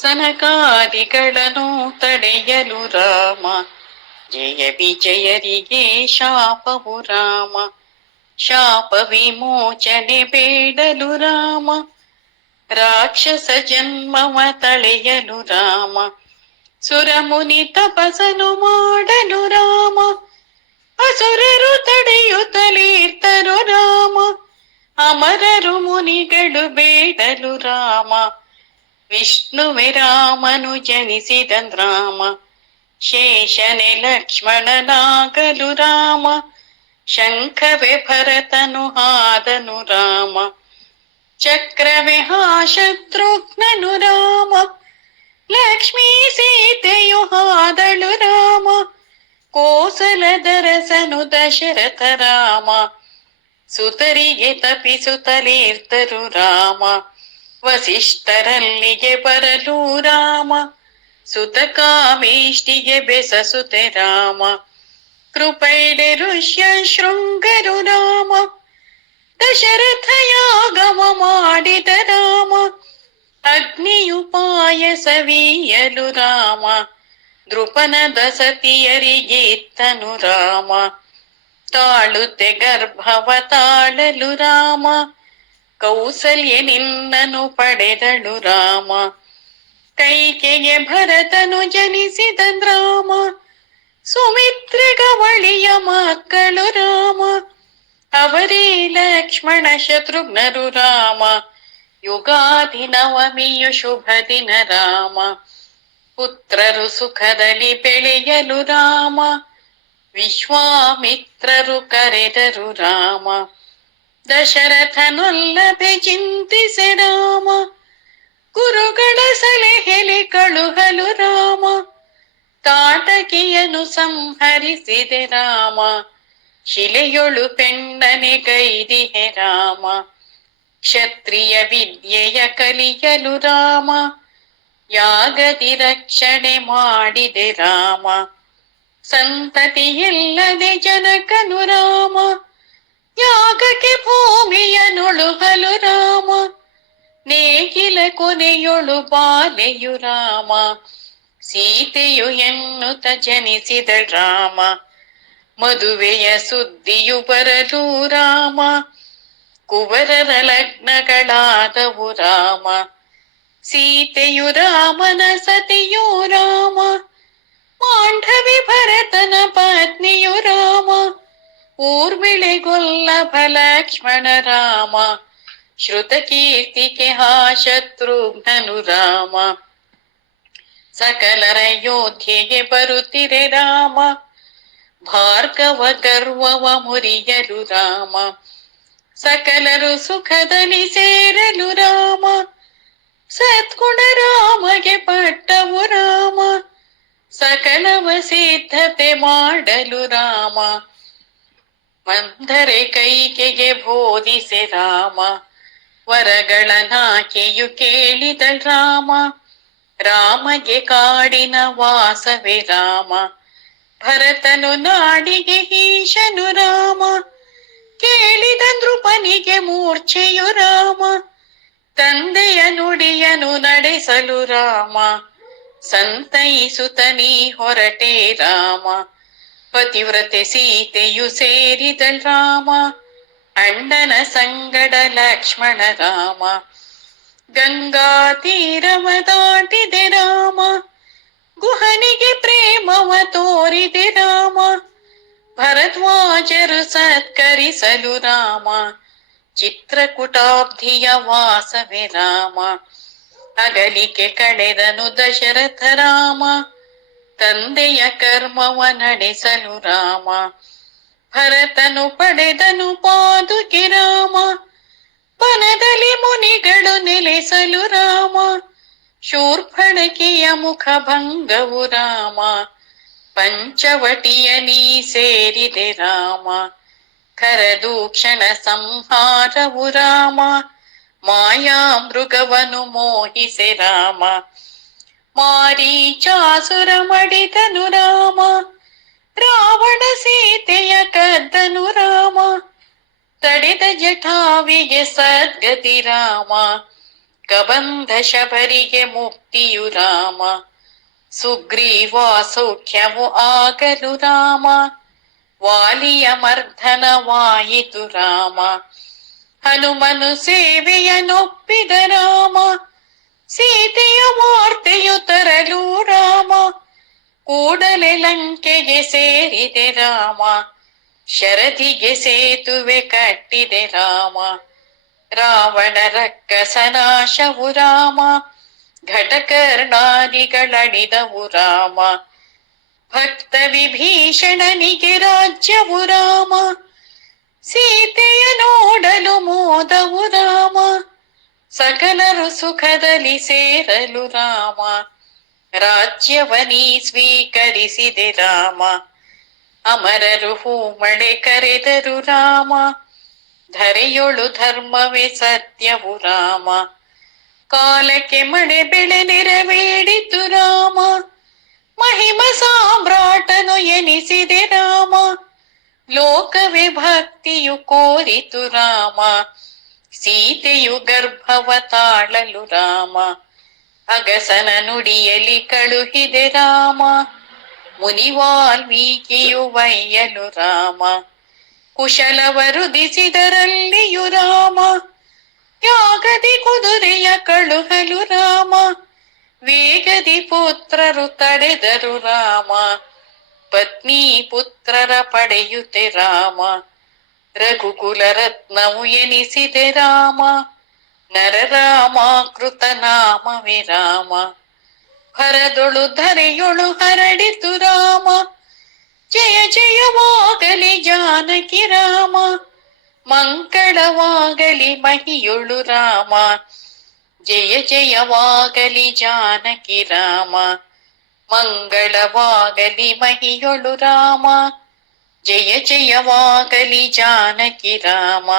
ಸನಕಾದಿಗಳನ್ನು ತಡೆಯಲು ರಾಮ. ಜಯ ವಿಜಯರಿಗೆ ಶಾಪವು ರಾಮ. ಶಾಪ ವಿಮೋಚನೆ ಬೇಡಲು ರಾಮ. ರಾಕ್ಷಸ ಜನ್ಮವ ತಳೆಯಲು ರಾಮ. ಸುರಮುನಿ ತಪಸನು ಮಾಡಲು ರಾಮ. ಅಸುರರು ತಡೆಯುತ್ತಲೀರ್ತರು ರಾಮ. ಅಮರರು ಮುನಿಗಳು ಬೇಡಲು ರಾಮ. ವಿಷ್ಣುವೆ ರಾಮನು ಜನಿಸಿದನ್ ರಾಮ ಶೇಷನೆ ಲಕ್ಷ್ಮಣನಾಗಲು ರಾಮ. ಶಂಖವೆ ಭರತನು ಹಾದನು ರಾಮ. ಚಕ್ರವೆ ಹಾ ಶತ್ರುಘ್ನನು ರಾಮ. ಲಕ್ಷ್ಮೀ ಸೀತೆಯು ಹಾದಳು ರಾಮ. ಕೋಸಲದರಸನು ದಶರಥ ರಾಮ. ಸುತರಿಗೆ ತಪಿಸುತ್ತಲೀರ್ತರು ರಾಮ. ವಸಿಷ್ಠರಲ್ಲಿಗೆ ಬರಲು ರಾಮ ಸುತಕಾಮೇಷ್ಟಿಗೆ ಬೆಸಸುತೆ ರಾಮ ಕೃಪೈಡೆ ಋಷ್ಯ ಶೃಂಗರು ರಾಮ ದಶರಥ ಯಾಗಮ ಮಾಡಿದ ರಾಮ ಅಗ್ನಿಯು ಪಾಯಸವೀಯಲು ರಾಮ ದೃಪನದ ಸತಿಯರಿಗೆ ಇತ್ತನು ರಾಮ ತಾಳುತ್ತೆ ಗರ್ಭವ ತಾಳಲು ರಾಮ ಕೌಸಲ್ಯ ನಿನ್ನನು ಪಡೆದಳು ರಾಮ. ಕೈಕೆಗೆ ಭರತನು ಜನಿಸಿದನ್ ರಾಮ. ಸುಮಿತ್ರಿಗವಳಿಯ ಮಕ್ಕಳು ರಾಮ. ಅವರೇ ಲಕ್ಷ್ಮಣ ಶತ್ರುಘ್ನರು ರಾಮ. ಯುಗಾದಿ ನವಮಿಯು ಶುಭ ದಿನ ರಾಮ. ಪುತ್ರರು ಸುಖದಲ್ಲಿ ಬೆಳೆಯಲು ರಾಮ. ವಿಶ್ವಾಮಿತ್ರರು ಕರೆದರು ರಾಮ. ದಶರಥನೊಲ್ಲದೆ ಚಿಂತಿಸೆ ರಾಮ, ಗುರುಗಳ ಸಲಹೆಲೆ ಕಳುಹಲು ರಾಮ ತಾಟಕಿಯನು ಸಂಹರಿಸಿದೆ ರಾಮ, ಶಿಲೆಯೊಳು ಪೆಂಡನೆ ಗೈದಿಹೆ ರಾಮ, ಕ್ಷತ್ರಿಯ ವಿದ್ಯೆಯ ಕಲಿಯಲು ರಾಮ, ಯಾಗದಿ ರಕ್ಷಣೆ ಮಾಡಿದೆ ರಾಮ, ಸಂತತಿಯಿಲ್ಲದೆ ಜನಕನು ರಾಮ ನೇಗಿಲ ಕೊನೆಯೊಳು ಬಾಲೆಯು ರಾಮ ಸೀತೆಯು ಎನ್ನುತ್ತ ಜನಿಸಿದ ರಾಮ ಮದುವೆಯ ಸುದ್ದಿಯು ಬರಲು ರಾಮ ಕುವರರ ಲಗ್ನಗಳಾದವು ರಾಮ ಸೀತೆಯು ರಾಮನ ಸತಿಯು ರಾಮ ಮಾಂಡವಿ ಭರತನ ಪತ್ನಿಯು ರಾಮ ಊರ್ಮಿಳೆಗೊಲ್ಲಭ ಲಕ್ಷ್ಮಣ ರಾಮ ಶ್ರುತ ಕೀರ್ತಿಗೆ ಹಾ ಶತ್ರುಘ್ನನು ರಾಮ ಸಕಲರ ಯೋಧ್ಯೆಗೆ ಬರುತ್ತಿರೆ ರಾಮ. ಭಾರ್ಗವ ಗರ್ವವ ಮುರಿಯಲು ರಾಮ ಸಕಲರು ಸುಖದಲ್ಲಿ ಸೇರಲು ರಾಮ. ಸತ್ಗುಣ ರಾಮಗೆ ಪಟ್ಟವು ರಾಮ. ಸಕಲವ ಸಿದ್ಧತೆ ಮಾಡಲು ರಾಮ. ಮಂದರೆ ಕೈಕೆಗೆ ಬೋಧಿಸೆ ರಾಮ. ವರಗಳ ನಾಕೆಯು ಕೇಳಿದ ರಾಮ. ರಾಮಗೆ ಕಾಡಿನ ವಾಸವೇ ರಾಮ. ಭರತನು ನಾಡಿಗೆ ಈಶನು ರಾಮ. ಕೇಳಿದ ನೃಪನಿಗೆ ಮೂರ್ಛೆಯು ರಾಮ. ತಂದೆಯ ನುಡಿಯನು ನಡೆಸಲು ರಾಮ. ಸಂತೈಸುತನಿ ಹೊರಟೆ ರಾಮ. ಪತಿವ್ರತೆ ಸೀತೆಯು ಸೇರಿದಳ್ ರಾಮ. ಅಣ್ಣನ ಸಂಗಡ ಲಕ್ಷ್ಮಣ ರಾಮ. ಗಂಗಾ ತೀರವ ದಾಟಿದೆ ರಾಮ. ಗುಹನಿಗೆ ಪ್ರೇಮವ ತೋರಿದೆ ರಾಮ. ಭರದ್ವಾಜರು ಸತ್ಕರಿಸಲು ರಾಮ. ಚಿತ್ರಕುಟಾಬ್ಧಿಯ ವಾಸವೇ ರಾಮ. ಅಗಲಿಕೆ ಕಳೆದನು ದಶರಥ ರಾಮ. ತಂದೆಯ ಕರ್ಮವ ನಡೆಸಲು ರಾಮ. ಭರತನು ಪಡೆದನು ಪಾದುಕೆ ರಾಮ ಬನದಲ್ಲಿ ಮುನಿಗಳು ನೆಲೆಸಲು ರಾಮ. ಶೂರ್ಪಣಕಿಯ ಮುಖ ಭಂಗವು ರಾಮ. ಪಂಚವಟಿಯ ನೀ ಸೇರಿದೆ ರಾಮ. ಕರದೂಕ್ಷಣ ಸಂಹಾರವು ರಾಮ. ಮಾಯಾ ಮೃಗವನು ಮೋಹಿಸೆ ರಾಮ. ಮಾರೀಚಾಸುರ ಮಡಿದನು ರಾಮ. ರಾಮ ತಡೆದ ಜಠಾವಿಗೆ ಸದ್ಗತಿ ರಾಮ ಕಬಂಧ ಶಬರಿಗೆ ಮುಕ್ತಿಯು ರಾಮ ಸುಗ್ರೀವ ಸೌಖ್ಯವು ಆಗಲು ರಾಮ ವಾಲಿಯ ಮರ್ಧನವಾಯಿತು ರಾಮ ಹನುಮನು ಸೇವೆಯನೊಪ್ಪಿದ ರಾಮ ಸೀತೆಯ ವಾರ್ತೆಯು ತರಲು ರಾಮ ಕೂಡಲೇ ಲಂಕೆಗೆ ಸೇರಿದೆ ರಾಮ ಶರದಿಗೆ ಸೇತುವೆ ಕಟ್ಟಿದೆ ರಾಮ. ರಾವಣ ರಕ್ಕಸನಾಶವು ರಾಮ. ಘಟಕರ್ಣಾದಿಗಳಣಿದವು ರಾಮ. ಭಕ್ತ ವಿಭೀಷಣನಿಗೆ ರಾಜ್ಯವು ರಾಮ. ಸೀತೆಯ ನೋಡಲು ಮೋದವು ರಾಮ. ಸಕಲರು ಸುಖದಲ್ಲಿ ಸೇರಲು ರಾಮ. ರಾಜ್ಯವನಿ ಸ್ವೀಕರಿಸಿದೆ ರಾಮ. ಅಮರರು ಹೂಮಳೆ ಕರೆದರು ರಾಮ. ಧರೆಯೊಳು ಧರ್ಮವೇ ಸತ್ಯವು ರಾಮ. ಕಾಲಕ್ಕೆ ಮಳೆ ಬೆಳೆ ನೆರವೇಡಿತು ರಾಮ. ಮಹಿಮ ಸಾಮ್ರಾಟನು ಎನಿಸಿದೆ ರಾಮ. ಲೋಕವೇ ಭಕ್ತಿಯು ಕೋರಿತು ರಾಮ. ಸೀತೆಯು ಗರ್ಭವ ತಾಳಲು ರಾಮ. ಅಗಸನ ನುಡಿಯಲಿ ಕಳುಹಿದೆ ರಾಮ. ಮುನಿವಾಲ್ಮೀಕಿಯು ವೈಯಲು ರಾಮ. ಕುಶಲವರುದಿಸಿದರಲ್ಲಿಯು ರಾಮ. ಯಾಗದಿ ಕುದುರೆಯ ಕಳುಹಲು ರಾಮ. ವೇಗದಿ ಪುತ್ರರು ತಡೆದರು ರಾಮ. ಪತ್ನಿ ಪುತ್ರರ ಪಡೆಯುತ್ತೆ ರಾಮ. ರಘುಕುಲ ರತ್ನವು ಎನಿಸಿದೆ ರಾಮ. ನರರಾಮ ಕೃತ ನಾಮವೇ ರಾಮ. ಹರದೊಳು ಧರೆಯೊಳು ಹರಡಿತು ರಾಮ ಜಯ ಜಯವಾಗಲಿ ಜಾನಕಿ ರಾಮ ಮಂಗಳವಾಗಲಿ ಮಹಿಯೊಳು ರಾಮ ಜಯ ಜಯವಾಗಲಿ ಜಾನಕಿ ರಾಮ ಮಂಗಳವಾಗಲಿ ಮಹಿಯೊಳು ರಾಮ ಜಯ ಜಯವಾಗಲಿ ಜಾನಕಿ ರಾಮ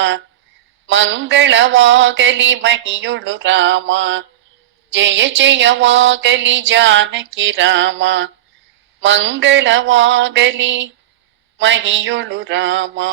ಮಂಗಳವಾಗಲಿ ಮಹಿಯೊಳು ರಾಮ जय जयवालि जानकि रामा मङ्गलवागलि महियुळु रामा।